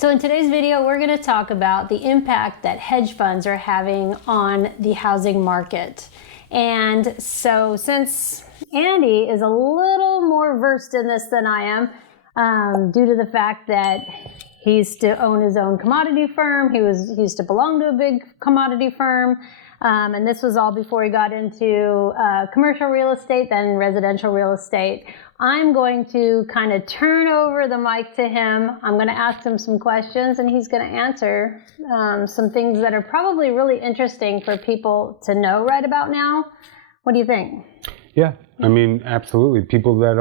So in today's video, we're going to talk about the impact that hedge funds are having on the housing market. And so since Andy is a little more versed in this than I am, due to the fact that he used to own his own commodity firm, he used to belong to a big commodity firm, and this was all before he got into commercial real estate, then residential real estate. I'm going to kind of turn over the mic to him. I'm going to ask him some questions, and he's going to answer some things that are probably really interesting for people to know right about now. What do you think? Yeah, I mean, absolutely. People that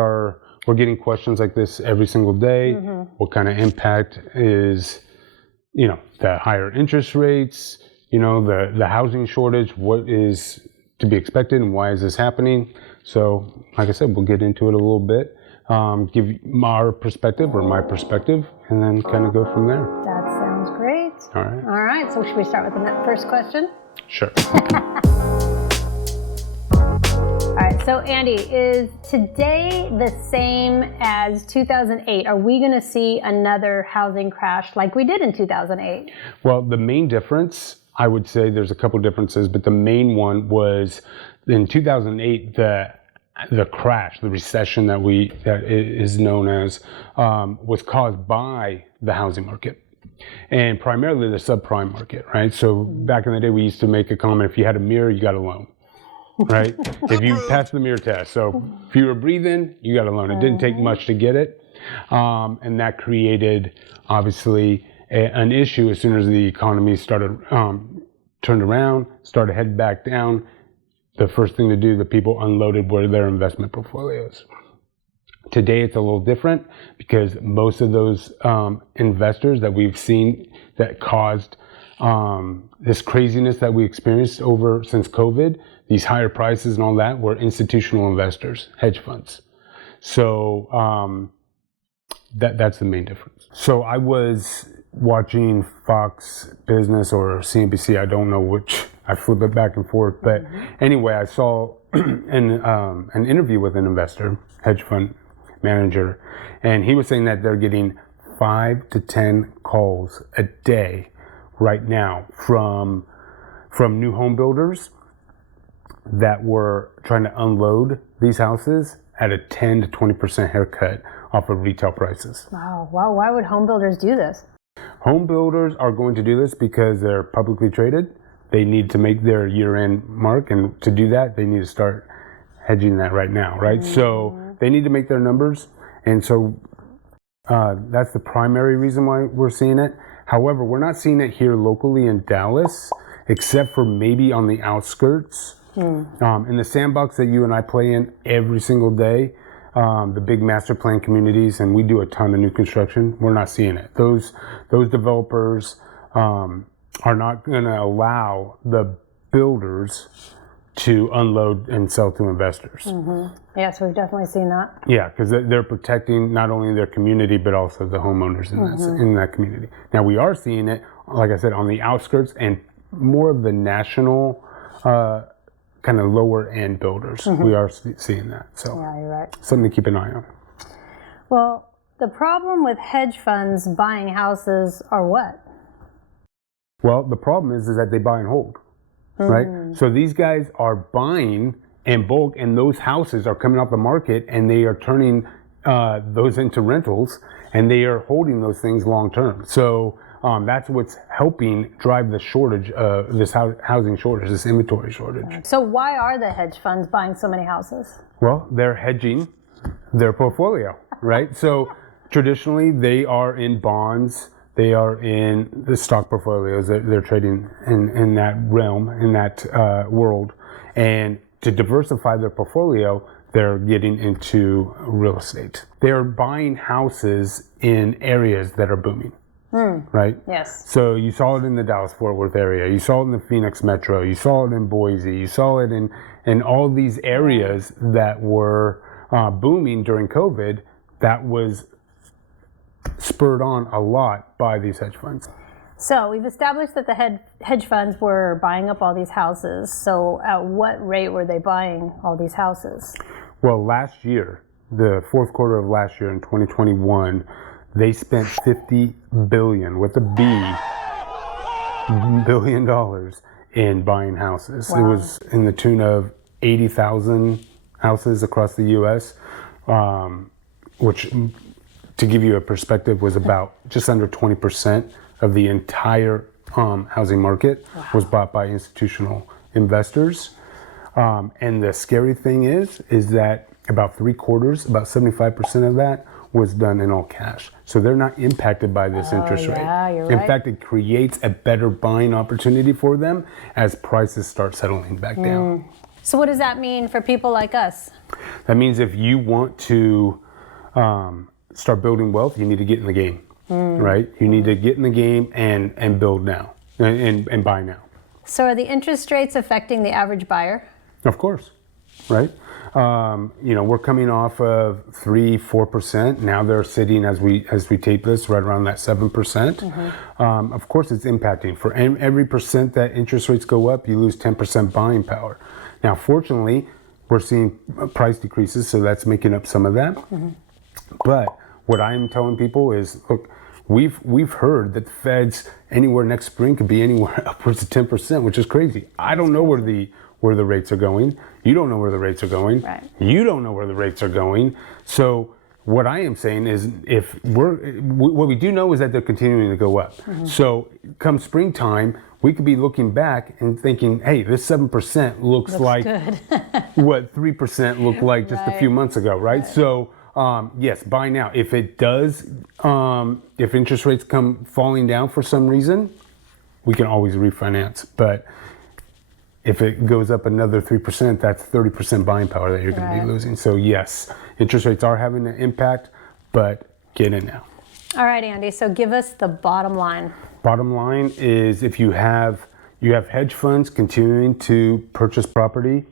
we're getting questions like this every single day. Mm-hmm. What kind of impact is, the higher interest rates, the housing shortage, what is to be expected and why is this happening? So, like I said, we'll get into it a little bit, give our perspective or my perspective, and then kind of go from there. That sounds great. All right. All right, so should we start with the first question? Sure. All right, so Andy, is today the same as 2008? Are we going to see another housing crash like we did in 2008? Well, the main difference, I would say there's a couple differences, but the main one was in 2008, the crash, the recession that is known as, was caused by the housing market. And primarily the subprime market, right? So back in the day, we used to make a comment, if you had a mirror, you got a loan. Right? If you passed the mirror test. So if you were breathing, you got a loan. It didn't take much to get it. And that created, obviously, an issue as soon as the economy started, turned around, started heading back down. The first thing to do, the people unloaded were their investment portfolios. Today, it's a little different because most of those investors that we've seen that caused this craziness that we experienced since COVID, these higher prices and all that, were institutional investors, hedge funds. So that's the main difference. So I was watching Fox Business or CNBC, I don't know which, I flip it back and forth. But anyway, I saw an interview with an investor, hedge fund manager, and he was saying that they're getting 5 to 10 calls a day right now from new home builders that were trying to unload these houses at a 10 to 20% haircut off of retail prices. Wow. Why would home builders do this? Home builders are going to do this because they're publicly traded. They need to make their year-end mark, and to do that, they need to start hedging that right now, right? Mm-hmm. So they need to make their numbers, and so that's the primary reason why we're seeing it. However, we're not seeing it here locally in Dallas, except for maybe on the outskirts. In the sandbox that you and I play in every single day, the big master plan communities, and we do a ton of new construction, we're not seeing it. Those developers are not going to allow the builders to unload and sell to investors. Mm-hmm. Yes, we've definitely seen that. Yeah, because they're protecting not only their community, but also the homeowners in that community. Now, we are seeing it, like I said, on the outskirts and more of the national kind of lower end builders. We are seeing that. So yeah, you're right. Something to keep an eye on. Well, the problem with hedge funds buying houses are what? Well, the problem is that they buy and hold, right? So these guys are buying in bulk, and those houses are coming off the market, and they are turning those into rentals, and they are holding those things long term. So that's what's helping drive the shortage, this housing shortage, this inventory shortage. So why are the hedge funds buying so many houses? Well, they're hedging their portfolio, right? So traditionally, they are in bonds. They are in the stock portfolios. They're trading in that realm, in that world. And to diversify their portfolio, they're getting into real estate. They're buying houses in areas that are booming. Right? Yes. So you saw it in the Dallas-Fort Worth area. You saw it in the Phoenix metro. You saw it in Boise. You saw it in all these areas that were booming during COVID. That was spurred on a lot by these hedge funds. So we've established that the hedge funds were buying up all these houses. So at what rate were they buying all these houses? Well, last year, the fourth quarter of last year in 2021, they spent $50 billion with a B billion dollars in buying houses. Wow. It was in the tune of 80,000 houses across the U.S., which, to give you a perspective, was about just under 20% of the entire housing market. Wow. Was bought by institutional investors. And the scary thing is that about 3/4, about 75% of that was done in all cash. So they're not impacted by this interest rate. You're right. In fact, it creates a better buying opportunity for them as prices start settling back down. So what does that mean for people like us? That means if you want to start building wealth, you need to get in the game, right? You need to get in the game and build now and buy now. So are the interest rates affecting the average buyer? Of course, right? We're coming off of 3-4%. Now they're sitting as we tape this right around that 7%. Of course, it's impacting. For every percent that interest rates go up, you lose 10% buying power. Now, fortunately, we're seeing price decreases, so that's making up some of that. But what I'm telling people is, look, we've heard that the Fed's anywhere next spring could be anywhere upwards of 10%, which is crazy. I don't know where the rates are going. You don't know where the rates are going. Right. You don't know where the rates are going. So what I am saying is, what we do know is that they're continuing to go up. So come springtime, we could be looking back and thinking, hey, this 7% looks like good. what 3% looked like just a few months ago, right? So yes, buy now. If it does, if interest rates come falling down for some reason, we can always refinance. But if it goes up another 3%, that's 30% buying power that you're going to be losing. So yes, interest rates are having an impact, but get in now. All right, Andy, so give us the bottom line. Bottom line is, if you have hedge funds continuing to purchase property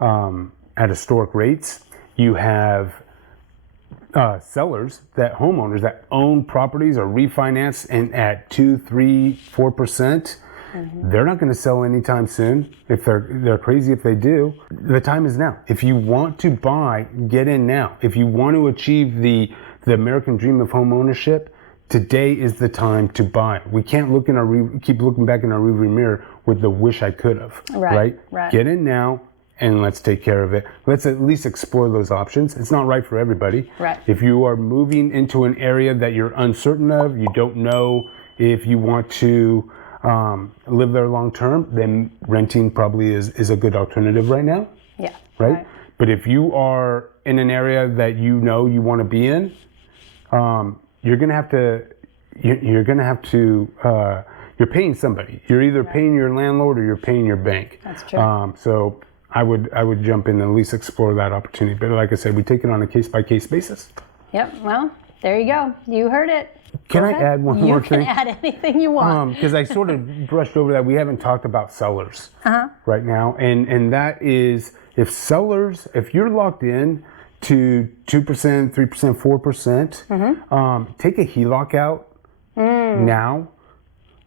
at historic rates, you have homeowners that own properties or refinance and at 2, 3, 4%. They're not going to sell anytime soon. If they're crazy if they do. The time is now. If you want to buy, get in now. If you want to achieve the American dream of home ownership, today is the time to buy. We can't keep looking back in our rearview mirror with the wish I could have. Right? Get in now and let's take care of it. Let's at least explore those options. It's not right for everybody. Right. If you are moving into an area that you're uncertain of, you don't know if you want to live there long term, then renting probably is a good alternative right now. Yeah. Right? But if you are in an area that you know you want to be in, you're gonna have to you're paying somebody. You're either paying your landlord or you're paying your bank. That's true. So I would jump in and at least explore that opportunity. But like I said, we take it on a case-by-case basis. Yep. Well, there you go. You heard it. Can I add one more thing? You can add anything you want. Because I sort of brushed over that. We haven't talked about sellers right now. And that is, if you're locked in to 2%, 3%, 4%, take a HELOC out now,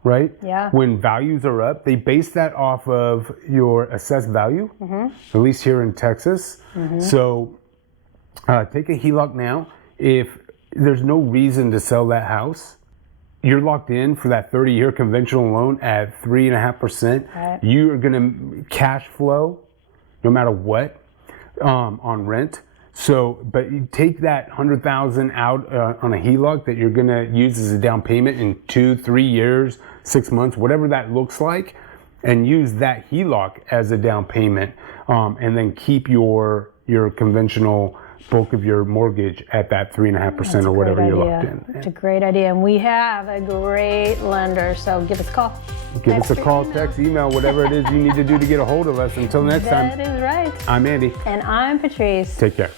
right? Yeah. When values are up, they base that off of your assessed value, at least here in Texas. So take a HELOC now. If there's no reason to sell that house, you're locked in for that 30-year conventional loan at 3.5%. Right. You are going to cash flow no matter what on rent. So, but you take that $100,000 out on a HELOC that you're going to use as a down payment in 2, 3 years, 6 months, whatever that looks like, and use that HELOC as a down payment, and then keep your conventional bulk of your mortgage at that 3.5% or whatever you're locked in. It's a great idea, and we have a great lender, so give us a call. Give us a call, text, email, whatever it is you need to do to get a hold of us. Until next time. That is right. I'm Andy. And I'm Patrice. Take care.